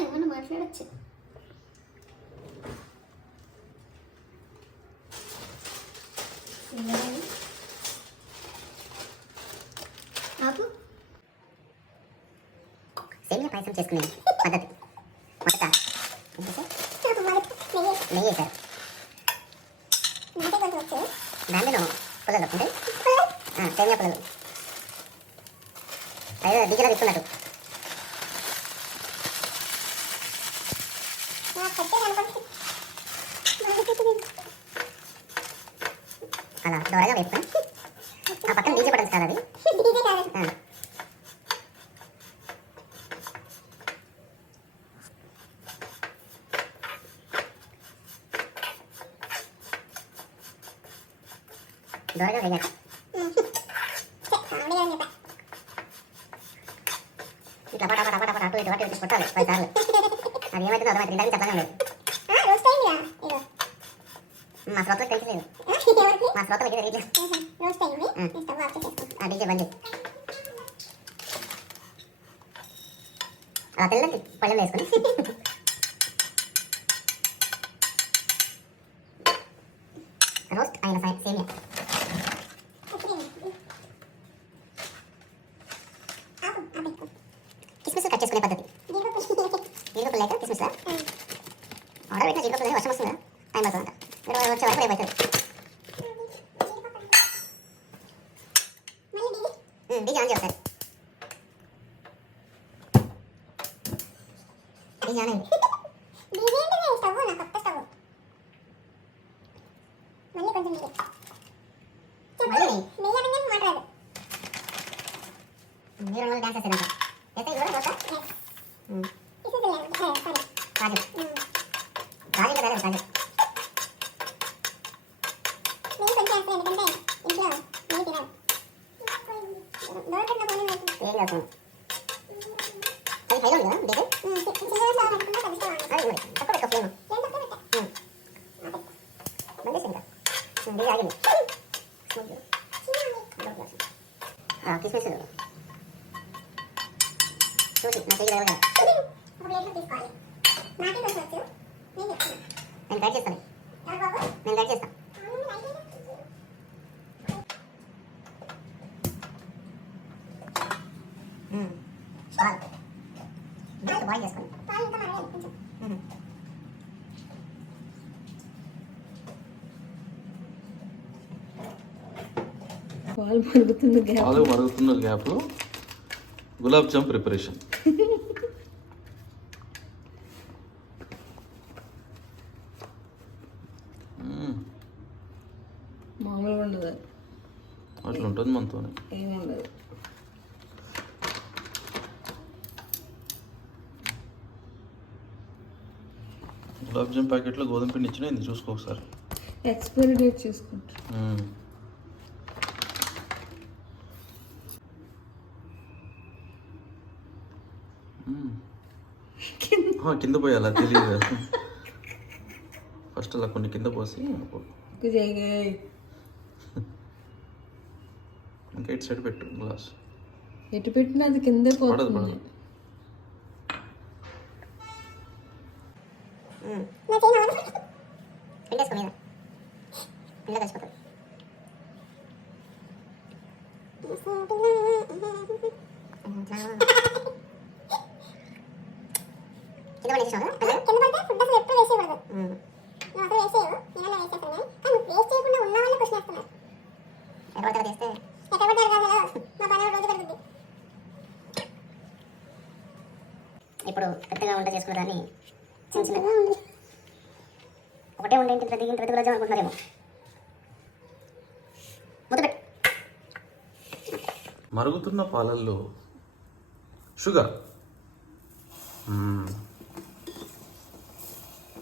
ఏమన్నా మాట్లాడచ్చు. ఆపు. సేమియా పాయసం చేసుకునే పద్ధతి మొదట నెయ్యి వేశారు. దాంట్లో పుల్లలు అంటే సేమియా పుల్లలు అదే దిగిలా తిప్పున్నట్టు అలా దూరంగా వేపుకొని ఆ పక్కన డీజే పడుతుంది కదా అది దూరంగా వేయాలి. ఇట్లా పట పట పట పట అటు ఇటు అటు ఇటు కొట్టాలి 10 సార్లు. అది ఏమవుతుందో అర్థమైతే ఇందాక చెప్పగా లేదు. మా శ్రోతలకు తెలియలేదు. మా శ్రోతలకి తెలియలేదు. డీజే బంద్ అలా తెల్లండి పళ్ళెం వేసుకొని రోస్ట్ అయిన సేమియా కిస్మిస్ కట్ చేసుకునే పద్ధతి. జీడిపప్పులు లేక కిస్మిస్ ఆర్డర్ పెట్టిన జీడిపప్పులు వర్షం వస్తుందా టైం పడుతుందంట. వచ్చే వరకు రేపు అవుతుంది. డీజే ఆన్ చేస్తారు. డీజే ఆన్ అయింది. మీరు డాన్స్ చేస్తారంట. అయితే ఇది కూడా కాజు కాజు కదా కాజు ఏం చేస్తాను అది హైలో ఉంది కదా డీజే తక్కువ పెట్ట ఫ్లేమ్ బంద్ ఇంకా డీజే ఆగింది. కిస్మిస్ చూసి నా చేయి కదా నేను గైడ్ చేస్తాను. నేను గైడ్ చేస్తాను. బాయిల్ చేసుకోండి. పాలు మరుగుతున్న గ్యాప్లో గులాబ్ జామ్ ప్రిపరేషన్. మామూలుగా ఉండదు. అట్లా ఉంటుంది మనతోనే. ఏముండదు. గులాబ్ జామ్ ప్యాకెట్లో గోధుమ పిండి ఇచ్చిన ఇది చూసుకో ఒకసారి. ఎక్స్పైరీ డేట్ చూసుకుంటా. కింద పోయాలా తెలియదు. ఫస్ట్ అలా కొన్ని కింద పోసి ఇంకా ఇటు సైడ్ పెట్టు గ్లాస్. ఎటు పెట్టినా అది కిందే పోతుంది. పడదు. ఇప్పుడు పెద్దగా వంట చేసుకున్న దాన్ని చిన్న చిన్నగా ఒకటే ఉండే ఇంటి పెద్ద గులాబ్ జామ్ అనుకుంటున్నారేమో. మరుగుతున్న పాలల్లో షుగర్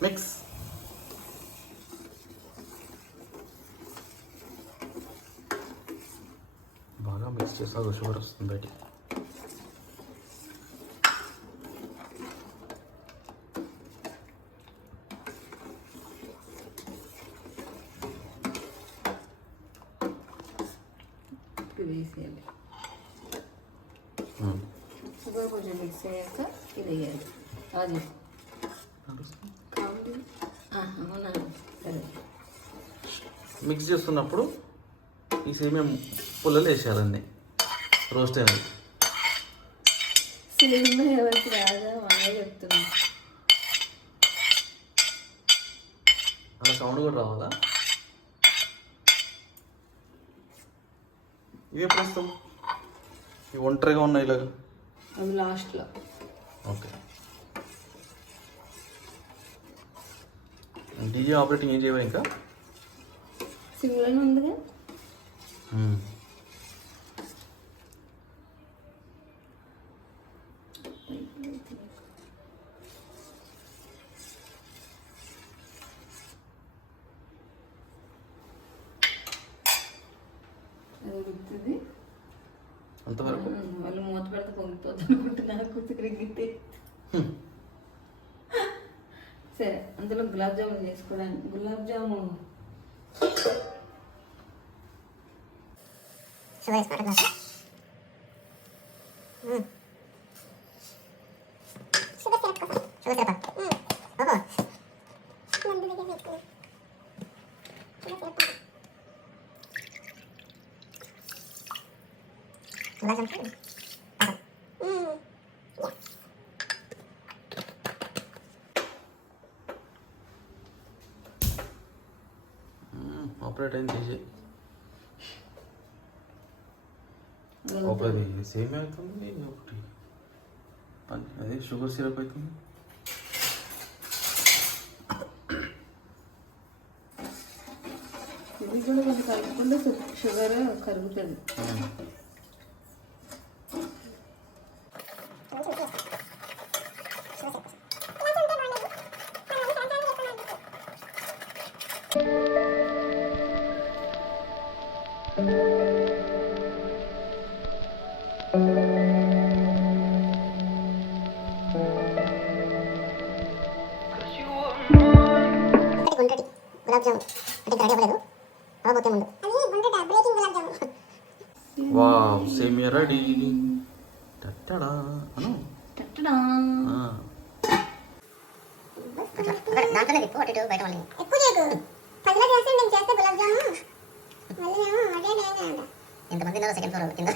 మిక్స్. బాగా మిక్స్ చేసాక షుగర్ వస్తుంది బయటికి. వేసేయాలి. షుగర్ కొంచెం మిక్స్ అయ్యాక ఇది వేయాలి. అది కావాలి. అవునా, సరే. మిక్స్ చేస్తున్నప్పుడు ఈ సేమియా పుల్లలు వేసేయాలన్నీ రోస్ట్ అయినవి. సేమియా ఎవరికి రాదా, వాళ్ళే చెప్తున్నా. అలా సౌండ్ కూడా రావాలా? ఇవి ఎప్పుడు వస్తావు? ఇవి ఒంటరిగా ఉన్నాయి ఇలాగా. అది లాస్ట్లో. ఓకే. డీజే ఆపరేటింగ్ ఏం చేయవా ఇంకా? సిమ్లోనే ఉందిగా. అది ఉడుకుతుంది. అంతవరకు వాళ్ళు మూత పెడితే పొంగిపోతుంది అనుకుంటున్నా. కుతికిరిగితే సరే. అందులో గులాబ్ జామున్ చేసుకోవడానికి గులాబ్ జామున్ షుగర్ వేసుకోవాలి గ్లాస్. Sugar syrup. ఓహో, గులాబ్ జామున్. ఆపరేట్ అయింది డీజే. ఒకటి సేమియా అవుతుంది, ఒకటి అదే షుగర్ సిరప్ అవుతుంది. ఇది కూడా కొంచెం కలుపుకుంటే షుగర్ కరుగుతుంది. గుంటడి గులాబ్ జామున్ అంటే రెడీ అవ్వలేదు, అవ్వబోతే ముందు. వావ్, సేమియా రెడీ. టట్టడా అను. టట్టడా. దాంట్లోనే తిప్పు, అటు ఇటు బయట వాళ్ళు ఎక్కువ చేయకు. 10లో చేస్తే నేను చేస్తే గులాబ్ జామున్ మళ్ళీ నేను అదే అంట. ఎంతమంది తిన్నారో సెకండ్ ఫ్లోర్ కింద.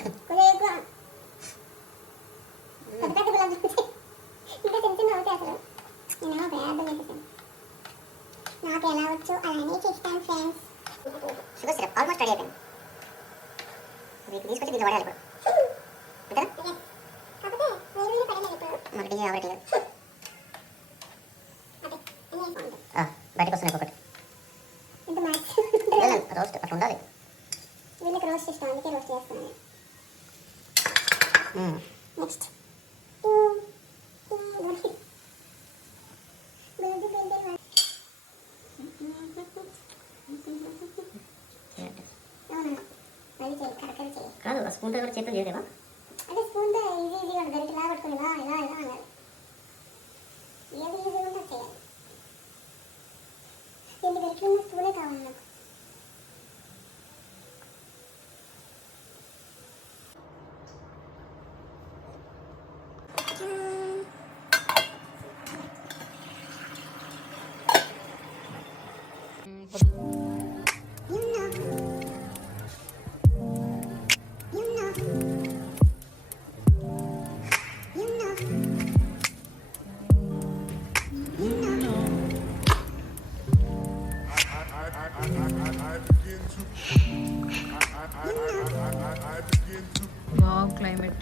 పెద్ద పెద్ద గులాబ్ జామున్ ఇంకా చిన్న చిన్న అవుతాయి. అసలు నేనేమో పేద చేసేసాను. నాకు ఎలా వచ్చు అలానే చేస్తాను friends. Sugar syrup almost ready అయిపోయింది. మీకు తీసుకొచ్చి దీంట్లో పడేయాలి ఇప్పుడు. అంతేనా? మాకు డీజే ఆపరేట్ లేదు. బయటకు వస్తున్నాయి ఒకటి. రోస్ట్ అట్లా ఉండాలి. వీళ్ళకి రోస్ట్ ఇష్టం, అందుకే రోస్ట్ చేస్తున్నాను. నెక్స్ట్ కాదు, స్పూన్తో కూడా చేతులు చేయలేవా? అంటే స్పూన్తో ఈజీగా గరిటెలా పట్టుకుని ఇలా ఇలా ఇలా అన్నారు. ఏది ఈజీగా ఉంటే చేయాలి. ఎన్ని గరిటెలు ఉన్న స్పూనే కావాలి నాకు. Wow, climate.